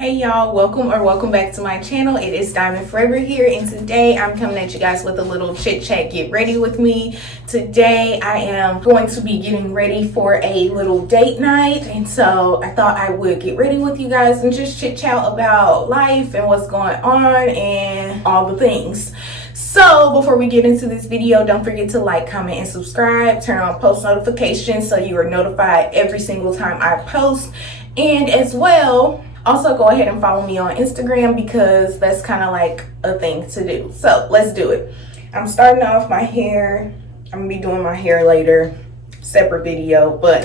Hey y'all, welcome back to my channel. It is Diamond Forever here, and today I'm coming at you guys with a little chit chat. Get ready with me. Today I am going to be getting ready for a little date night, and so I thought I would get ready with you guys and just chit chat about life and what's going on and all the things. So before we get into this video, don't forget to like, comment, and subscribe. Turn on post notifications so you are notified every single time I post. And as well, also go ahead and follow me on Instagram because that's kind of like a thing to do. So let's do it. I'm starting off my hair. I'm gonna be doing my hair later, separate video, but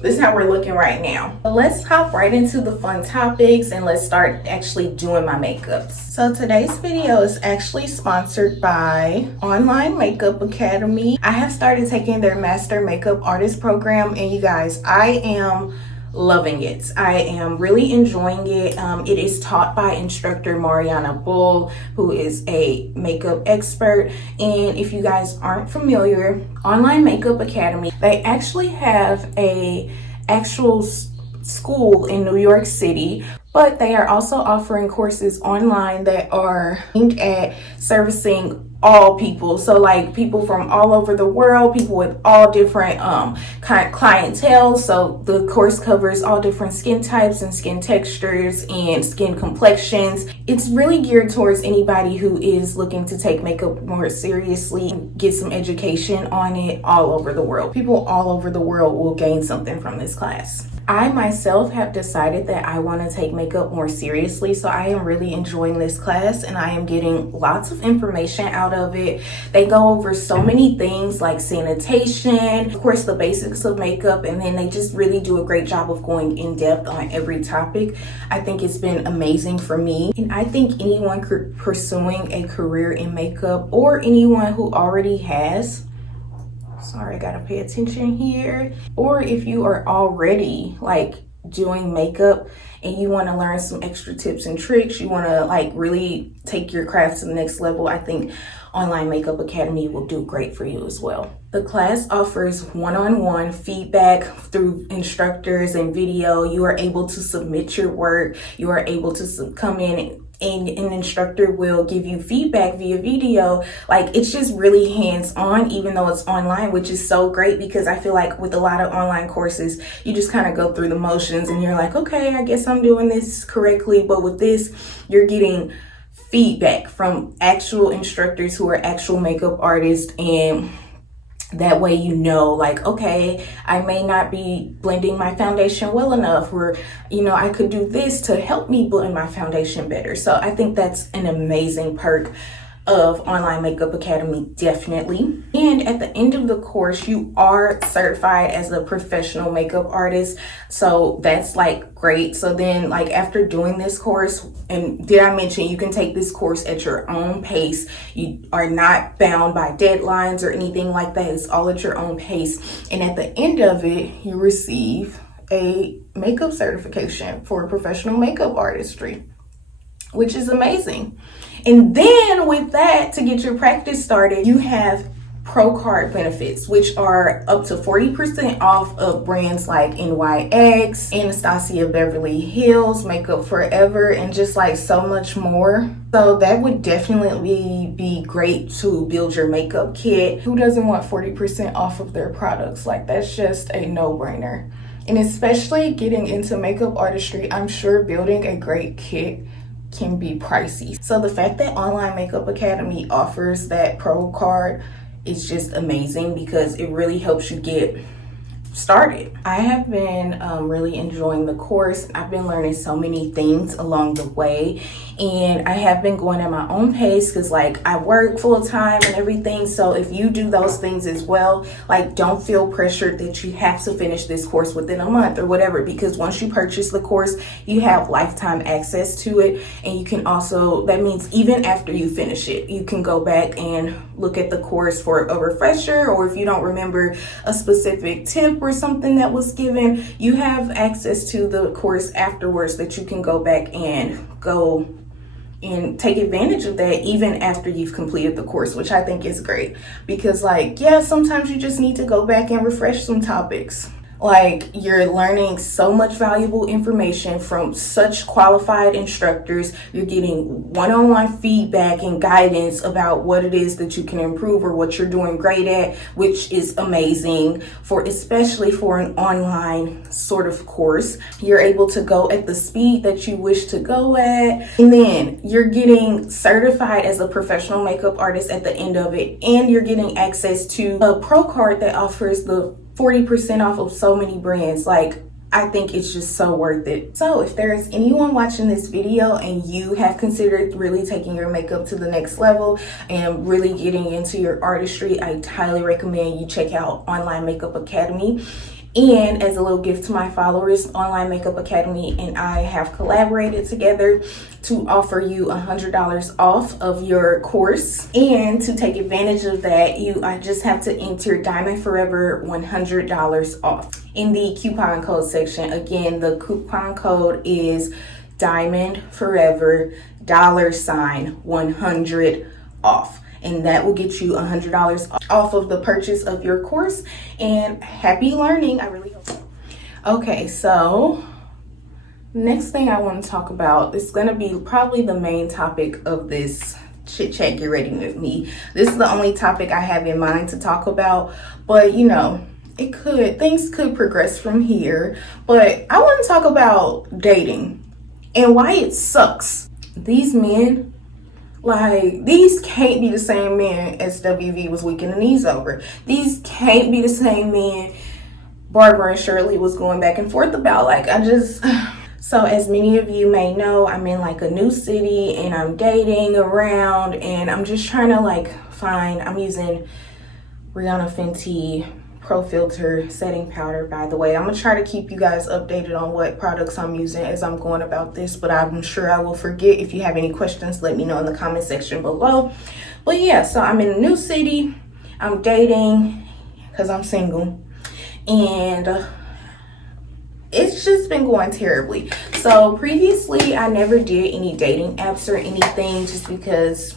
this is how we're looking right now. But let's hop right into the fun topics and let's start actually doing my makeups. So today's video is actually sponsored by Online Makeup Academy. I have started taking their Master Makeup Artist program, and you guys, I am loving it. I am really enjoying it. It is taught by instructor Mariana Bull, who is a makeup expert. And if you guys aren't familiar, Online Makeup Academy, they actually have a actual school in New York City, but they are also offering courses online that are aimed at servicing all people. So like people from all over the world, people with all different clientele. So the course covers all different skin types and skin textures and skin complexions. It's really geared towards anybody who is looking to take makeup more seriously, get some education on it all over the world. People all over the world will gain something from this class. I myself have decided that I want to take makeup more seriously, so I am really enjoying this class and I am getting lots of information out of it. They go over so many things like sanitation, of course the basics of makeup, and then they just really do a great job of going in depth on every topic. I think it's been amazing for me, and I think anyone pursuing a career in makeup or anyone who already has, sorry, I gotta pay attention here. Or if you are already like doing makeup and you want to learn some extra tips and tricks, you want to like really take your craft to the next level, I think Online Makeup Academy will do great for you as well. The class offers one-on-one feedback through instructors and video. You are able to submit your work. You are able to come in and an instructor will give you feedback via video. Like, it's just really hands-on, even though it's online, which is so great because I feel like with a lot of online courses, you just kind of go through the motions and you're like, okay, I guess I'm doing this correctly. But with this, you're getting feedback from actual instructors who are actual makeup artists, and that way you know, like, okay, I may not be blending my foundation well enough, or, you know, I could do this to help me blend my foundation better. So I think that's an amazing perk of Online Makeup Academy, definitely. And at the end of the course, you are certified as a professional makeup artist. So that's like great. So then like after doing this course, and did I mention you can take this course at your own pace. You are not bound by deadlines or anything like that. It's all at your own pace. And at the end of it, you receive a makeup certification for professional makeup artistry, which is amazing. And then with that, to get your practice started, you have Pro Card benefits, which are up to 40% off of brands like NYX, Anastasia Beverly Hills, Makeup Forever, and just like so much more. So that would definitely be great to build your makeup kit. Who doesn't want 40% off of their products? Like, that's just a no-brainer. And especially getting into makeup artistry, I'm sure building a great kit can be pricey. So the fact that Online Makeup Academy offers that Pro Card is just amazing because it really helps you get started. I have been really enjoying the course. I've been learning so many things along the way, and I have been going at my own pace because like I work full time and everything. So if you do those things as well, like don't feel pressured that you have to finish this course within a month or whatever, because once you purchase the course, you have lifetime access to it. And you can also, that means even after you finish it, you can go back and look at the course for a refresher, or if you don't remember a specific tip or something that was given, you have access to the course afterwards that you can go back and go and take advantage of that even after you've completed the course, which I think is great. Because like, yeah, sometimes you just need to go back and refresh some topics. Like, you're learning so much valuable information from such qualified instructors. You're getting one-on-one feedback and guidance about what it is that you can improve or what you're doing great at, which is amazing especially for an online sort of course. You're able to go at the speed that you wish to go at. And then you're getting certified as a professional makeup artist at the end of it. And you're getting access to a pro card that offers the 40% off of so many brands. Like, I think it's just so worth it. So if there's anyone watching this video and you have considered really taking your makeup to the next level and really getting into your artistry, I highly recommend you check out Online Makeup Academy. And as a little gift to my followers, Online Makeup Academy and I have collaborated together to offer you $100 off of your course. And to take advantage of that, I just have to enter Diamond Forever $100 off in the coupon code section. Again, the coupon code is Diamond Forever $100 off. And that will get you $100 off of the purchase of your course. And happy learning. I really hope so. Okay, so next thing I want to talk about is going to be probably the main topic of this chit chat get ready with me. This is the only topic I have in mind to talk about, but you know, things could progress from here. But I want to talk about dating and why it sucks. These men, like, these can't be the same men SWV was weakening the knees over. These can't be the same men Barbara and Shirley was going back and forth about. Like, so as many of you may know, I'm in like a new city and I'm dating around and I'm just trying to I'm using Rihanna Fenty Pro Filter setting powder, by the way. I'm gonna try to keep you guys updated on what products I'm using as I'm going about this, but I'm sure I will forget. If you have any questions, let me know in the comment section below. But yeah, so I'm in a new city, I'm dating because I'm single, and it's just been going terribly. So previously I never did any dating apps or anything, just because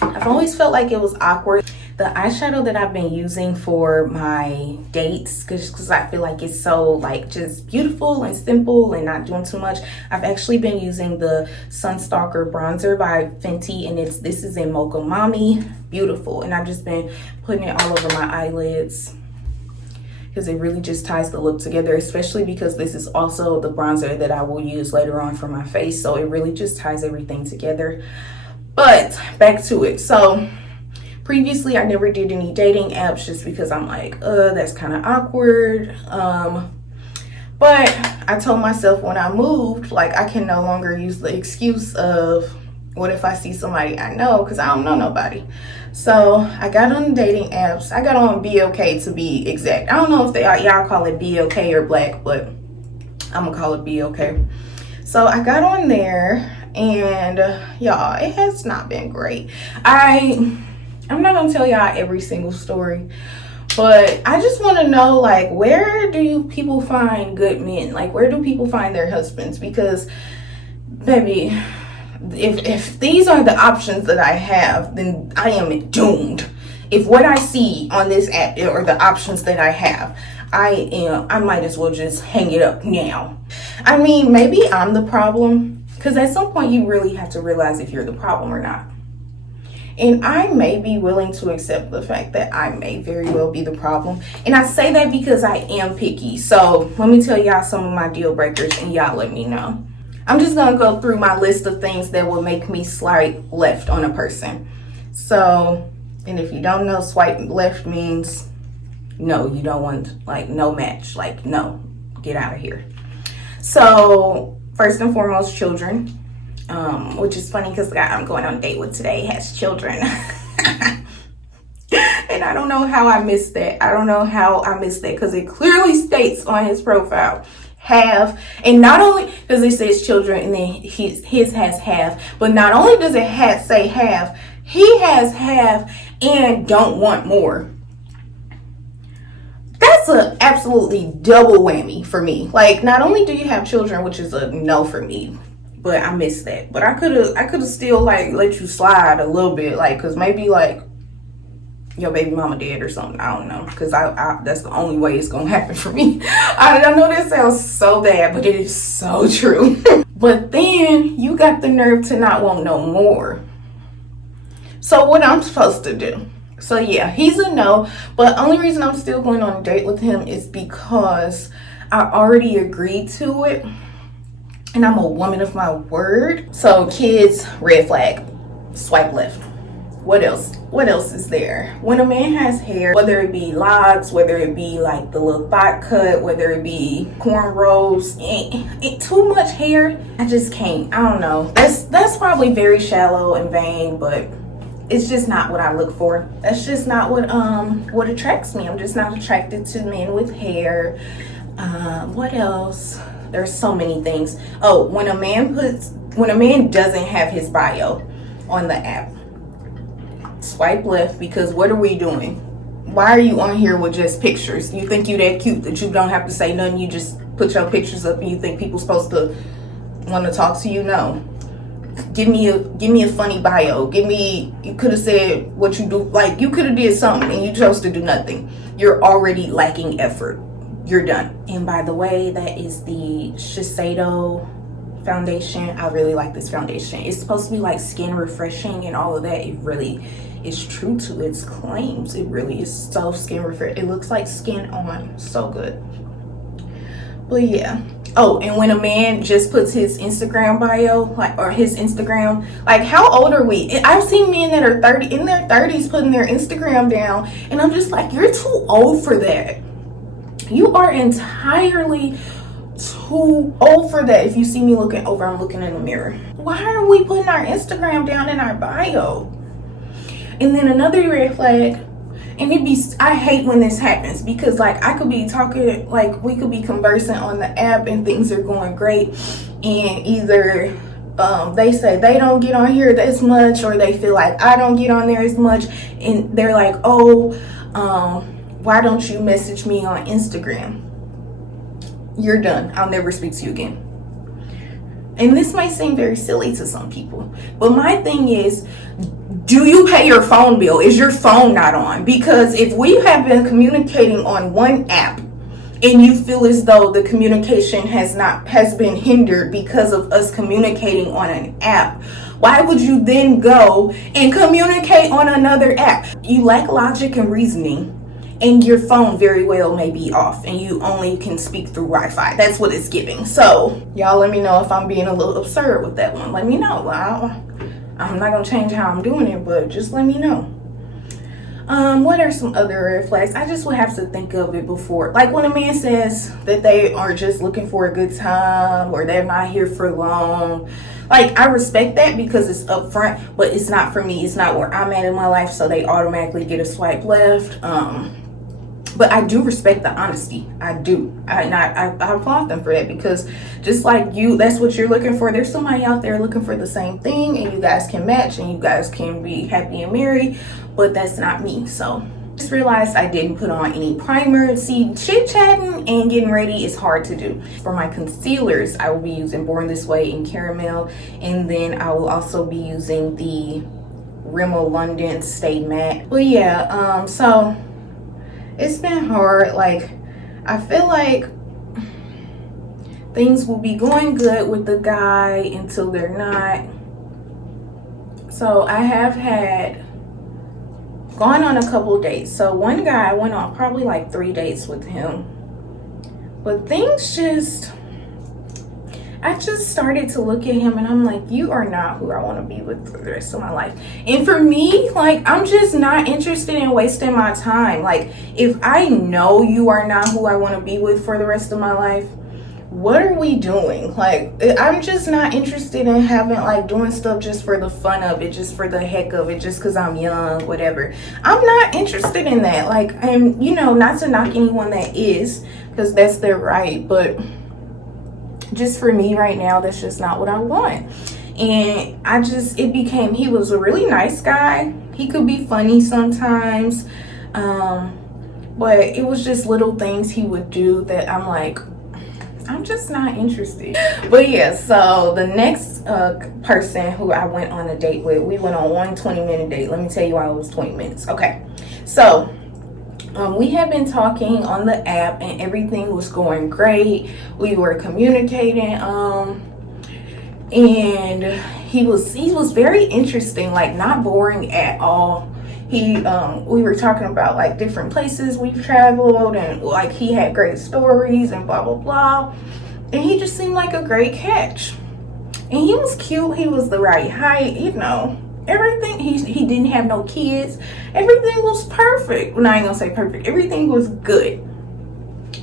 I've always felt like it was awkward. The eyeshadow that I've been using for my dates, because I feel like it's so just beautiful and simple and not doing too much, I've actually been using the Sunstalker bronzer by Fenty, and this is in Mocha Mommy. Beautiful. And I've just been putting it all over my eyelids because it really just ties the look together, especially because this is also the bronzer that I will use later on for my face. So it really just ties everything together. But back to it. So previously I never did any dating apps just because I'm like, that's kind of awkward. But I told myself when I moved, I can no longer use the excuse of, what if I see somebody I know, because I don't know nobody. So I got on the dating apps. I got on BOK to be exact. I don't know if y'all call it BOK or Black, but I'm gonna call it BOK. So I got on there, and y'all, it has not been great. I'm not gonna tell y'all every single story, but I just want to know, where do people find good men? Where do people find their husbands? Because, baby, if these are the options that I have, then I am doomed. If what I see on this app are the options that I have, I might as well just hang it up now. I mean, maybe I'm the problem, because at some point you really have to realize if you're the problem or not. And I may be willing to accept the fact that I may very well be the problem. And I say that because I am picky. So let me tell y'all some of my deal breakers, and y'all let me know. I'm just going to go through my list of things that will make me swipe left on a person. So, and if you don't know, swipe left means no, you don't want, no match. No, get out of here. So first and foremost, children. Which is funny because the guy I'm going on a date with today has children. And I don't know how I missed that. I don't know how I missed that, because it clearly states on his profile, have. And not only does it say children and then his has have, but not only does it say have, he has have and don't want more. That's a absolutely double whammy for me. Not only do you have children, which is a no for me, but I missed that. But I could have still let you slide a little bit, because maybe your baby mama dead or something. I don't know, because I that's the only way it's gonna happen for me. I know that sounds so bad, but it is so true. But then you got the nerve to not want no more. So what I'm supposed to do? So yeah, he's a no, but only reason I'm still going on a date with him is because I already agreed to it, and I'm a woman of my word. So kids, red flag, swipe left. What else? What else is there? When a man has hair, whether it be locks, whether it be like the little thought cut, whether it be cornrows, too much hair, I just can't. I don't know. That's probably very shallow and vain, but it's just not what I look for. That's just not what attracts me. I'm just not attracted to men with hair. What else? There's so many things. Oh, when a man doesn't have his bio on the app, swipe left, because what are we doing? Why are you on here with just pictures? You think you that cute that you don't have to say nothing? You just put your pictures up and you think people supposed to want to talk to you? No. Give me a funny bio. You could have said what you do. Like, you could have did something and you chose to do nothing. You're already lacking effort. You're done. And by the way, that is the Shiseido foundation. I really like this foundation. It's supposed to be like skin refreshing and all of that. It really is true to its claims. It really is so skin refreshing. It looks like skin on. So good. But yeah. Oh, and when a man just puts his Instagram bio, or his Instagram, how old are we? I've seen men that are in their 30s putting their Instagram down, and I'm just like, you're too old for that. You are entirely too old for that. If you see me looking over, I'm looking in the mirror. Why are we putting our Instagram down in our bio? And then another red flag, and I hate when this happens, because I could be talking, we could be conversing on the app and things are going great, and either they say they don't get on here as much, or they feel like I don't get on there as much, and they're like, oh, why don't you message me on Instagram? You're done. I'll never speak to you again. And this might seem very silly to some people, but my thing is, do you pay your phone bill? Is your phone not on? Because if we have been communicating on one app and you feel as though the communication has been hindered because of us communicating on an app, why would you then go and communicate on another app? You lack logic and reasoning, and your phone very well may be off, and you only can speak through Wi-Fi. That's what it's giving. So y'all let me know if I'm being a little absurd with that one. Let me know. I'm not gonna change how I'm doing it, but just let me know. What are some other red flags? I just would have to think of it before. When a man says that they are just looking for a good time, or they're not here for long. I respect that because it's upfront, but it's not for me. It's not where I'm at in my life, so they automatically get a swipe left. But I do respect the honesty. I do. I applaud them for that, because just like you, that's what you're looking for. There's somebody out there looking for the same thing, and you guys can match and you guys can be happy and married, but that's not me. So just realized I didn't put on any primer. See, chit-chatting and getting ready is hard to do. For my concealers, I will be using Born This Way in Caramel, and then I will also be using the Rimmel London Stay Matte. But yeah, so it's been hard. I feel like things will be going good with the guy until they're not. So I have gone on a couple dates. So one guy, I went on probably 3 dates with him, but I just started to look at him and I'm like, you are not who I want to be with for the rest of my life. And for me, I'm just not interested in wasting my time. If I know you are not who I want to be with for the rest of my life, what are we doing? I'm just not interested in having doing stuff just for the fun of it, just for the heck of it, just because I'm young, whatever. I'm not interested in that. And not to knock anyone that is, because that's their right, but just for me right now, that's just not what I want. And he was a really nice guy. He could be funny sometimes, but it was just little things he would do that I'm like, I'm just not interested. But yeah, so the next person who I went on a date with, we went on one 20-minute date. Let me tell you why it was 20 minutes. Okay, so we had been talking on the app and everything was going great. We were communicating, and he was very interesting, like not boring at all. We were talking about like different places we've traveled, and like he had great stories and blah blah blah, and he just seemed like a great catch. And he was cute, he was the right height, you know, everything. He didn't have no kids, everything was perfect. Well, I ain't gonna say perfect, everything was good,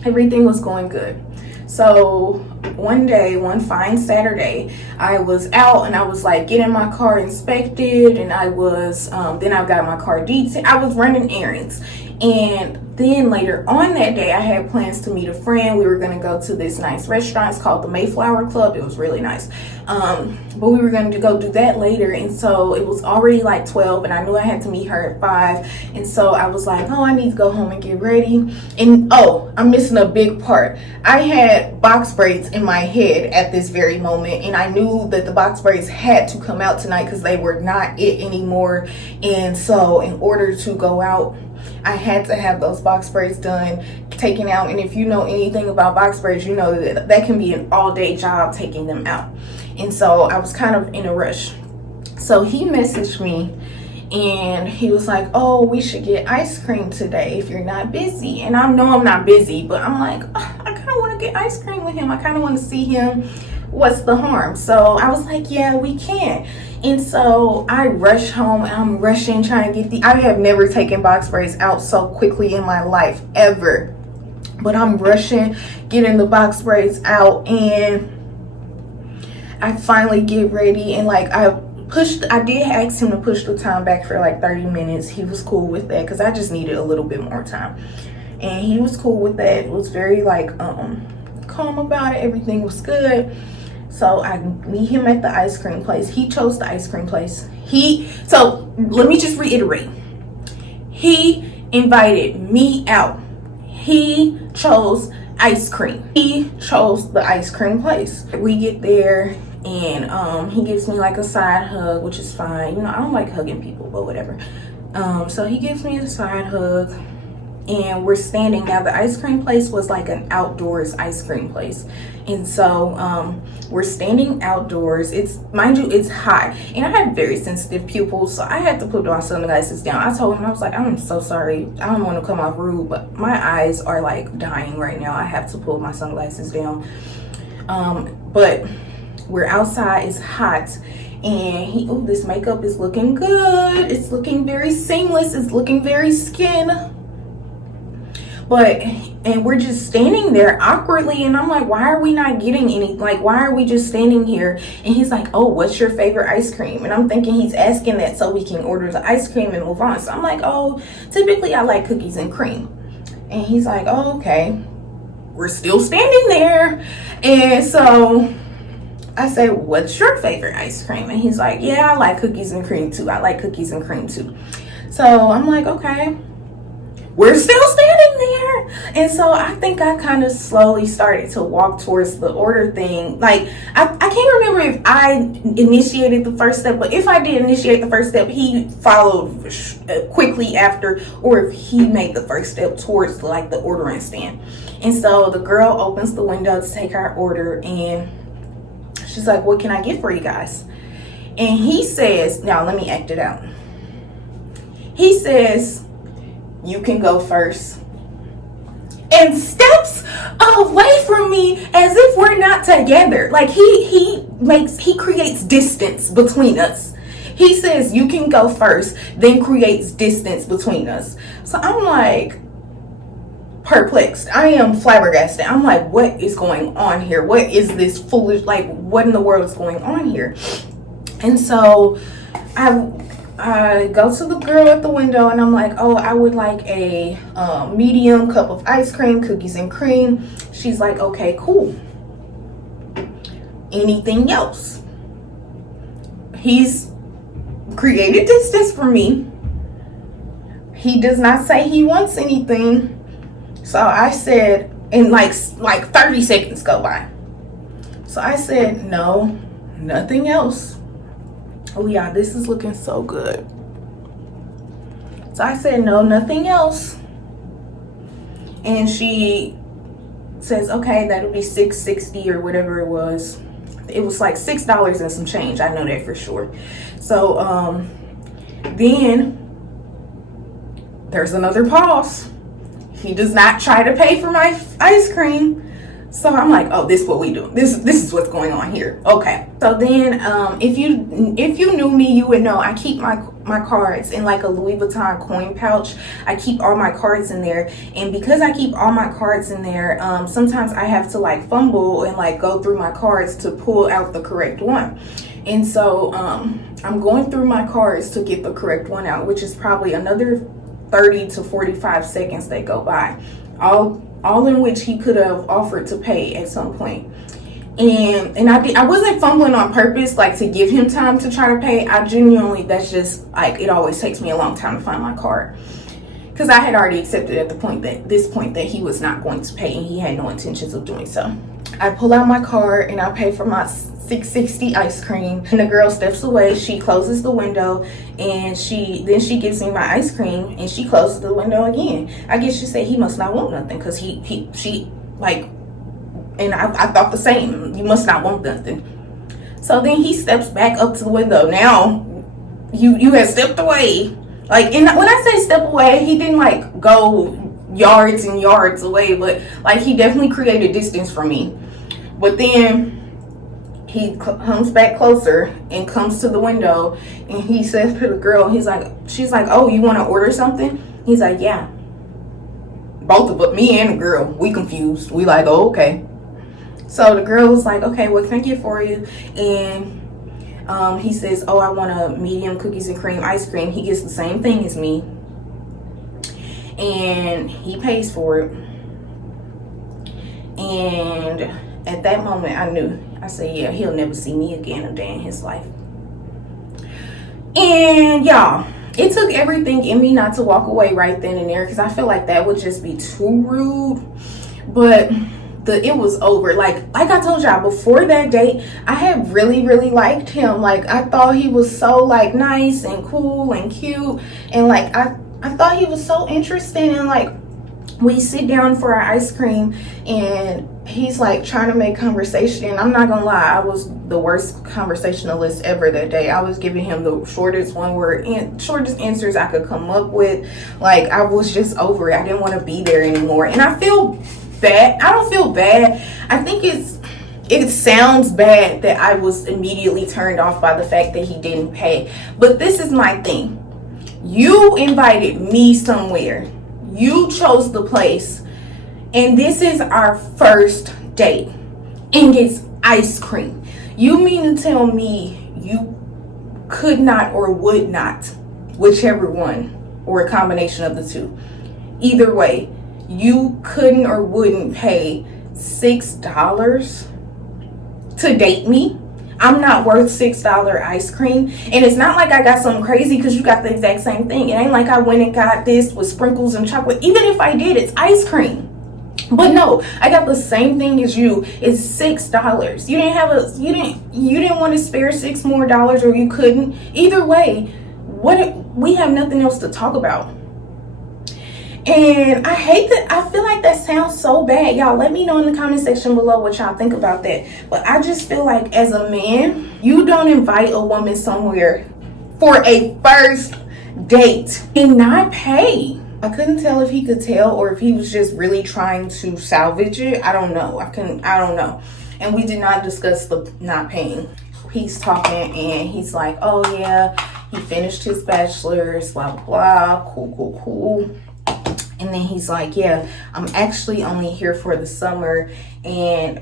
everything was going good. So one day, one fine Saturday, I was out and I was like getting my car inspected, and I was then I got my car detailed. I was running errands, and then later on that day I had plans to meet a friend. We were going to go to this nice restaurant. It's called the Mayflower Club. It was really nice, but we were going to go do that later. And so it was already like 12, and I knew I had to meet her at 5. And so I was like, oh, I need to go home and get ready. And oh, I'm missing a big part. I had box braids in my head at this very moment, and I knew that the box braids had to come out tonight because they were not it anymore. And so in order to go out, I had to have those box braids done, taken out. And if you know anything about box braids, you know that that can be an all-day job taking them out. And so I was kind of in a rush. So he messaged me and he was like, oh, we should get ice cream today if you're not busy. And I know I'm not busy, but I'm like, oh, I kind of want to get ice cream with him. I kind of want to see him. What's the harm? So I was like, yeah, we can. And so I rush home. I'm rushing, trying to get I have never taken box braids out so quickly in my life, ever. But I'm rushing, getting the box braids out, and I finally get ready. And like I did ask him to push the time back for like 30 minutes. He was cool with that because I just needed a little bit more time. And he was cool with that. It was very like calm about it. Everything was good. So I meet him at the ice cream place. He chose the ice cream place. So let me just reiterate. He invited me out. He chose ice cream. He chose the ice cream place. We get there, and he gives me like a side hug, which is fine. You know, I don't like hugging people, but whatever. So he gives me a side hug, and we're standing. Now the ice cream place was like an outdoors ice cream place, and so we're standing outdoors. It's, mind you, it's hot, and I have very sensitive pupils, so I had to put my sunglasses down. I told him, I was like, I'm so sorry, I don't want to come off rude, but my eyes are like dying right now. I have to pull my sunglasses down. But we're outside, it's hot, and this makeup is looking good. It's looking very seamless. It's looking very skin. And we're just standing there awkwardly, and I'm like, why are we not getting any, like, why are we just standing here? And he's like, oh, what's your favorite ice cream? And I'm thinking he's asking that so we can order the ice cream and move on. So I'm like, oh, typically I like cookies and cream. And he's like, oh, okay. We're still standing there. And so I said, what's your favorite ice cream? And he's like, yeah, I like cookies and cream too. I like cookies and cream too. So I'm like, okay. We're still standing there. And so I think I kind of slowly started to walk towards the order thing. Like, I can't remember if I initiated the first step, but if I did initiate the first step, he followed quickly after, or if he made the first step towards like the ordering stand. And so the girl opens the window to take our order, and she's like, what can I get for you guys? And he says, now let me act it out. He says, you can go first, and steps away from me as if we're not together. Like he creates distance between us. He says, you can go first, then creates distance between us. So I'm like perplexed. I am flabbergasted. I'm like, what is going on here? What is this foolish, like, what in the world is going on here? And so I go to the girl at the window, and I'm like, oh, I would like a medium cup of ice cream, cookies and cream. She's like, okay, cool. Anything else? He's created distance for me. He does not say he wants anything. So I said, and like 30 seconds go by. So I said, no, nothing else. Oh yeah, this is looking so good. So I said, no, nothing else. And she says, okay, that'll be $6.60 or whatever it was. It was like $6 and some change. I know that for sure. So then there's another pause. He does not try to pay for my ice cream. So I'm like, oh, this is what we do. This is what's going on here. Okay. So then if you knew me, you would know I keep my cards in like a Louis Vuitton coin pouch. I keep all my cards in there. And because I keep all my cards in there, sometimes I have to like fumble and like go through my cards to pull out the correct one. And so I'm going through my cards to get the correct one out, which is probably another 30 to 45 seconds that go by. All in which he could have offered to pay at some point. And I wasn't fumbling on purpose, like to give him time to try to pay. I genuinely, that's just like, it always takes me a long time to find my card. Because I had already accepted at this point that he was not going to pay, and he had no intentions of doing so. I pull out my card and I pay for my $6.60 ice cream, and the girl steps away. She closes the window, and then she gives me my ice cream, and she closes the window again. I guess she said he must not want nothing, because she like, and I thought the same. You must not want nothing. So then he steps back up to the window. Now you had stepped away. Like, and when I say step away, he didn't like go yards and yards away, but like he definitely created distance from me. But then he comes back closer and comes to the window, and he says to the girl, she's like, oh, you want to order something? He's like, yeah. Both of us, me and the girl, we confused. We like, oh, okay. So the girl was like, okay, what can I get for you? And he says, oh, I want a medium cookies and cream ice cream. He gets the same thing as me, and he pays for it. And at that moment, I knew. I said, yeah, he'll never see me again a day in his life. And y'all, it took everything in me not to walk away right then and there, because I feel like that would just be too rude. But it was over. Like I told y'all, before that date, I had really, really liked him. Like, I thought he was so like nice and cool and cute, and like I thought he was so interesting. And like, we sit down for our ice cream, and he's like trying to make conversation. And I'm not gonna lie, I was the worst conversationalist ever that day. I was giving him the shortest shortest answers I could come up with. Like, I was just over it. I didn't want to be there anymore. And I feel bad. I don't feel bad. I think it sounds bad that I was immediately turned off by the fact that he didn't pay. But this is my thing. You invited me somewhere. You chose the place, and this is our first date, and it's ice cream. You mean to tell me you could not or would not, whichever one, or a combination of the two, either way, you couldn't or wouldn't pay $6 to date me? I'm not worth $6 ice cream. And it's not like I got something crazy, because you got the exact same thing. It ain't like I went and got this with sprinkles and chocolate. Even if I did, it's ice cream. But no, I got the same thing as you. It's $6. You didn't want to spare $6 more, or you couldn't. Either way, we have nothing else to talk about. And I hate that. I feel like that sounds so bad. Y'all, let me know in the comment section below what y'all think about that. But I just feel like, as a man, you don't invite a woman somewhere for a first date and not pay. I couldn't tell if he could tell, or if he was just really trying to salvage it. I don't know. I don't know. And we did not discuss the not paying. He's talking, and he's like, oh yeah, he finished his bachelor's, blah blah blah, cool. And then he's like, yeah, I'm actually only here for the summer. And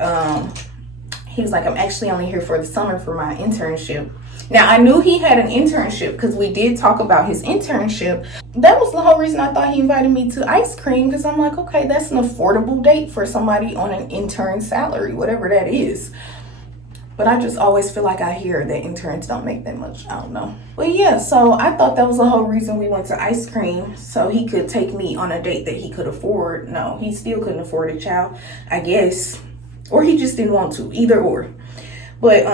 he was like, I'm actually only here for the summer for my internship. Now, I knew he had an internship, because we did talk about his internship. That was the whole reason I thought he invited me to ice cream, because I'm like, okay, that's an affordable date for somebody on an intern salary, whatever that is. But I just always feel like I hear that interns don't make that much. I don't know. But yeah, so I thought that was the whole reason we went to ice cream, so he could take me on a date that he could afford. No, he still couldn't afford it, child, I guess. Or he just didn't want to, either or. But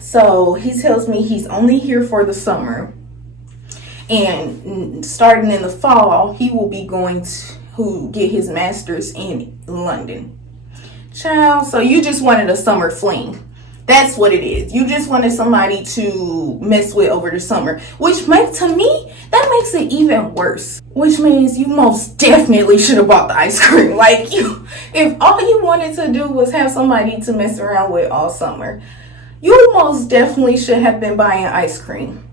so he tells me he's only here for the summer, and starting in the fall he will be going to get his master's in London. Child, so you just wanted a summer fling. That's what it is. You just wanted somebody to mess with over the summer, which makes, to me, that makes it even worse. Which means you most definitely should have bought the ice cream. Like, if all you wanted to do was have somebody to mess around with all summer, you most definitely should have been buying ice cream.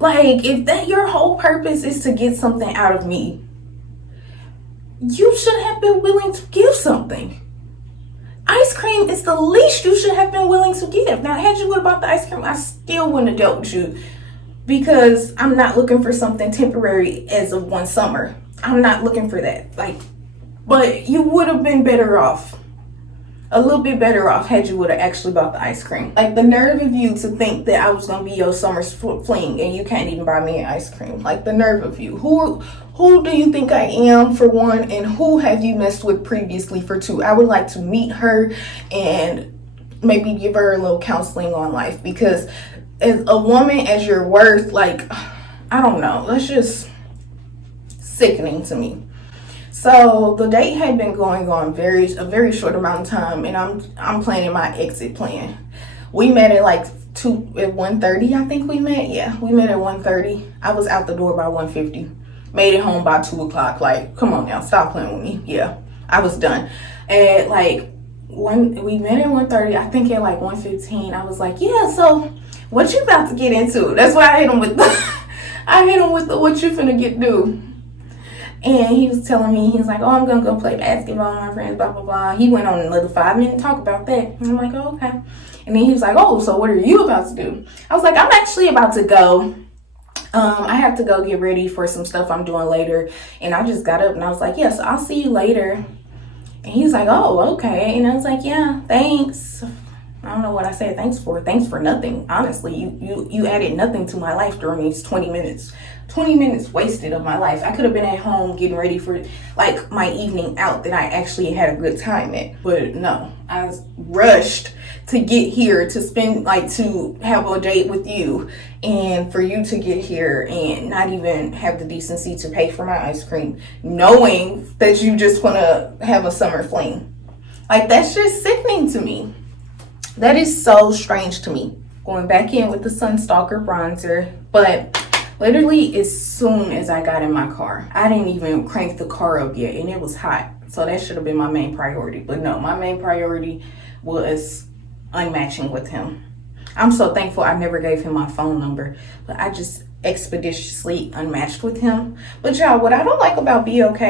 Like, if that your whole purpose is to get something out of me, you should have been willing to give something. Ice cream is the least you should have been willing to give. Now, had you would have bought the ice cream, I still wouldn't have dealt with you, because I'm not looking for something temporary as of one summer. I'm not looking for that. Like, but you would have been better off, a little bit better off, had you would have actually bought the ice cream. Like, the nerve of you to think that I was gonna be your summer fling and you can't even buy me an ice cream. Like, the nerve of you. Who do you think I am, for one, and who have you messed with previously, for two? I would like to meet her and maybe give her a little counseling on life, because as a woman, as your worth, like, I don't know, that's just sickening to me. So the date had been going on a very short amount of time, and I'm planning my exit plan. We met at like 1:30, I think we met. Yeah, we met at 1:30. I was out the door by 1:50. Made it home by 2 o'clock. Like, come on now, stop playing with me. Yeah, I was done. And like, we met at 1:30. I think at like 1:15, I was like, yeah, so what you about to get into? That's why I hit him with the what you finna do. And he was telling me, he was like, oh, I'm gonna go play basketball with my friends, blah blah blah. He went on another 5-minute talk about that. And I'm like, oh, okay. And then he was like, oh, so what are you about to do? I was like, I'm actually about to go. I have to go get ready for some stuff I'm doing later. And I just got up and I was like, yes, I'll see you later. And he's like, oh, okay. And I was like, yeah, thanks. I don't know what I said thanks for. Thanks for nothing. Honestly, you added nothing to my life during these 20 minutes. 20 minutes wasted of my life. I could have been at home getting ready for like my evening out that I actually had a good time at. But no, I was rushed to get here to spend, like, to have a date with you, and for you to get here and not even have the decency to pay for my ice cream, knowing that you just want to have a summer fling. Like, that's just sickening to me. That is so strange to me. Going back in with the Sunstalker bronzer, but literally as soon as I got in my car, I didn't even crank the car up yet, and it was hot. So that should have been my main priority. But no, my main priority was unmatching with him. I'm so thankful I never gave him my phone number, but I just expeditiously unmatched with him. But y'all, what I don't like about BOK,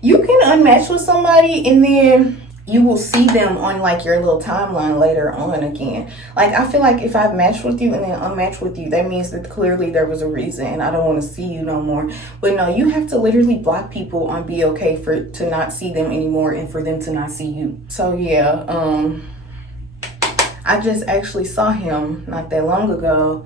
you can unmatch with somebody and then you will see them on like your little timeline later on again. Like, I feel like if I've matched with you and then unmatched with you, that means that clearly there was a reason and I don't want to see you no more. But no, you have to literally block people on BOK to not see them anymore and for them to not see you. So yeah, I just actually saw him not that long ago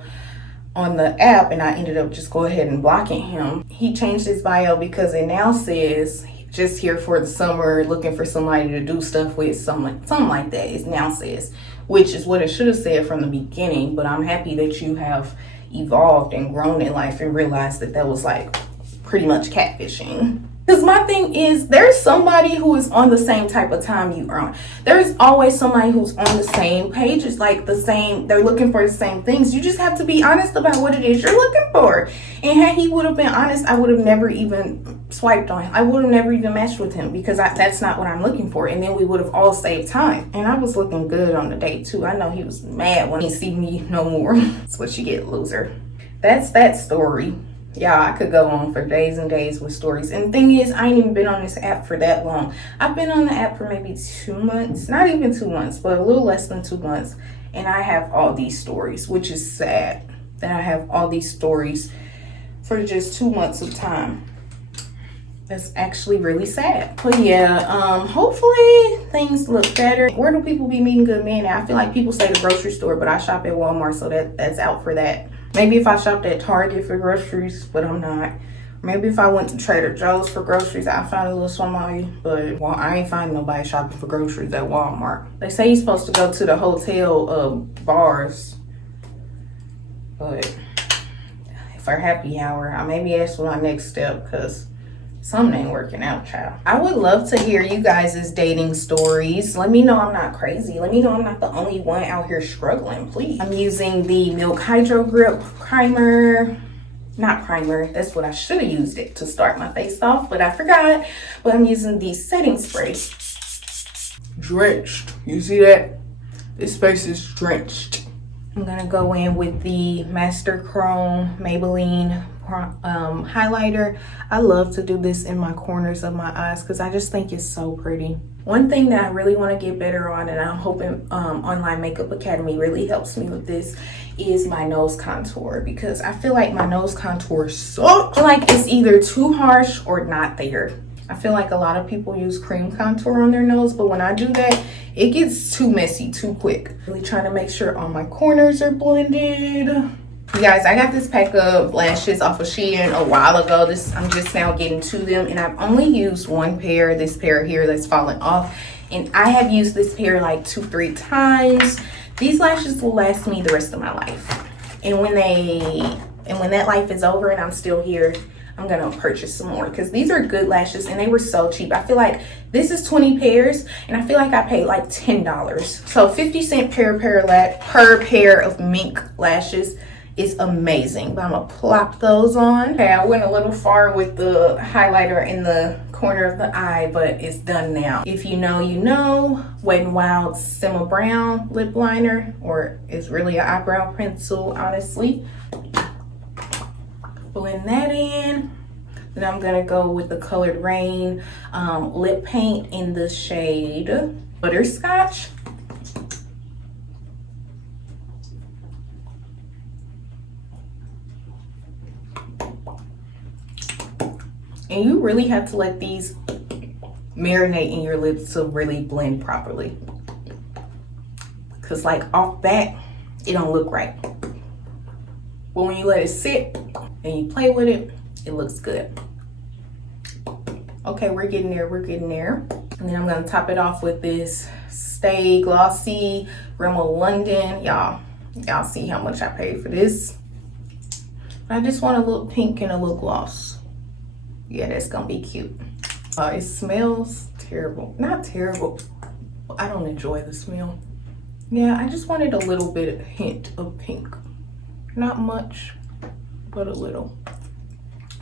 on the app, and I ended up just go ahead and blocking him. He changed his bio because it now says just here for the summer, looking for somebody to do stuff with, something like that. It now says, which is what it should have said from the beginning. But I'm happy that you have evolved and grown in life and realized that that was like pretty much catfishing. Because my thing is, there's somebody who is on the same type of time you are on. There's always somebody who's on the same page. It's like the same, they're looking for the same things. You just have to be honest about what it is you're looking for. And had he would have been honest, I would have never even swiped on him. I would have never even matched with him because that's not what I'm looking for. And then we would have all saved time. And I was looking good on the date too. I know he was mad when he see me no more. That's what you get, loser. That's that story. Yeah, I could go on for days and days with stories. And the thing is, I ain't even been on this app for that long. I've been on the app for maybe 2 months. Not even 2 months, but a little less than 2 months. And I have all these stories, which is sad that I have all these stories for just 2 months of time. That's actually really sad. But yeah, hopefully things look better. Where do people be meeting good men at? I feel like people say the grocery store, but I shop at Walmart, so that's out for that. Maybe if I shopped at Target for groceries, but I'm not. Maybe if I went to Trader Joe's for groceries, I'd find a little somebody. But well, I ain't finding nobody shopping for groceries at Walmart. They say you're supposed to go to the hotel bars, but for happy hour, maybe that's my next step, because something ain't working out, child. I would love to hear you guys' dating stories. Let me know I'm not crazy. Let me know I'm not the only one out here struggling, please. I'm using the Milk Hydro Grip primer. Not primer, that's what I should have used it to start my face off, but I forgot. But I'm using the setting spray. Drenched. You see that? This face is drenched. I'm gonna go in with the Master Chrome Maybelline highlighter. I love to do this in my corners of my eyes because I just think it's so pretty. One thing that I really want to get better on, and I'm hoping Online Makeup Academy really helps me with this, is my nose contour, because I feel like my nose contour sucks. I feel like it's either too harsh or not there. I feel like a lot of people use cream contour on their nose, but when I do that, it gets too messy too quick. Really trying to make sure all my corners are blended. You guys, I got this pack of lashes off of Shein a while ago. I'm just now getting to them, and I've only used one pair, this pair here that's fallen off, and I have used this pair like 2-3 times. These lashes will last me the rest of my life, and when that life is over and I'm still here, I'm gonna purchase some more, because these are good lashes and they were so cheap. I feel like this is 20 pairs and I feel like I paid like $10. So 50 cents per pair of mink lashes is amazing. But I'm gonna plop those on. Okay, I went a little far with the highlighter in the corner of the eye, but it's done now. If you know, you know. Wet n Wild's Simma Brown lip liner, or it's really an eyebrow pencil, honestly. Blend that in. Then I'm gonna go with the Colored Rain lip paint in the shade Butterscotch. And you really have to let these marinate in your lips to really blend properly. Because like off that, it don't look right. But when you let it sit and you play with it, it looks good. Okay, we're getting there, we're getting there. And then I'm gonna top it off with this Stay Glossy Rimmel London. Y'all see how much I paid for this. I just want a little pink and a little gloss. Yeah, that's gonna be cute. It smells terrible. Not terrible. I don't enjoy the smell. Yeah, I just wanted a little bit, hint of pink. Not much, but a little.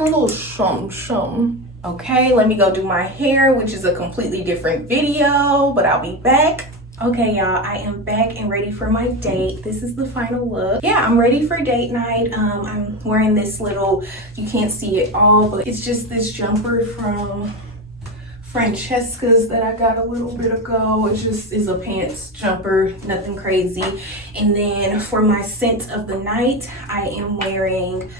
A little shum. Okay, let me go do my hair, which is a completely different video, but I'll be back. Okay, y'all, I am back and ready for my date. This is the final look. Yeah, I'm ready for date night. I'm wearing this little, you can't see it all, but it's just this jumper from Francesca's that I got a little bit ago. It just is a pants jumper, nothing crazy. And then for my scent of the night, I am wearing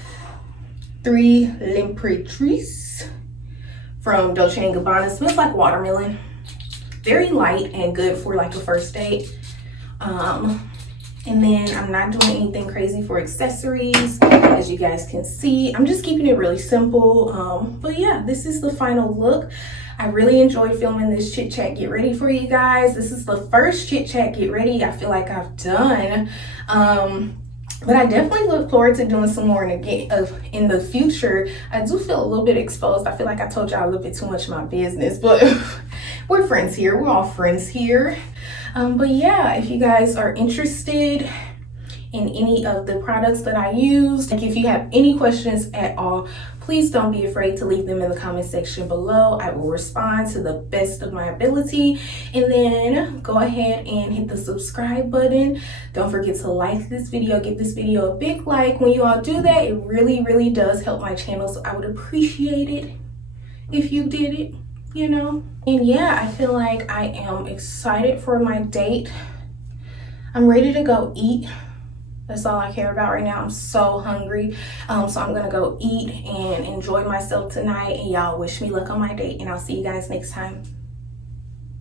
3 L'Imperatrice from Dolce & Gabbana. It smells like watermelon. Very light and good for like a first date. And then I'm not doing anything crazy for accessories, as you guys can see. I'm just keeping it really simple. But yeah, this is the final look. I really enjoyed filming this Chit Chat Get Ready for you guys. This is the first Chit Chat Get Ready I feel like I've done. But I definitely look forward to doing some more in the future. I do feel a little bit exposed. I feel like I told y'all a little bit too much of my business, but we're friends here. We're all friends here. But yeah, if you guys are interested in any of the products that I use, like if you have any questions at all, please don't be afraid to leave them in the comment section below. I will respond to the best of my ability. And then go ahead and hit the subscribe button. Don't forget to like this video, give this video a big like. When you all do that, it really, really does help my channel. So I would appreciate it if you did it, you know? And yeah, I feel like I am excited for my date. I'm ready to go eat. That's all I care about right now. I'm so hungry. So I'm gonna go eat and enjoy myself tonight. And y'all wish me luck on my date, and I'll see you guys next time.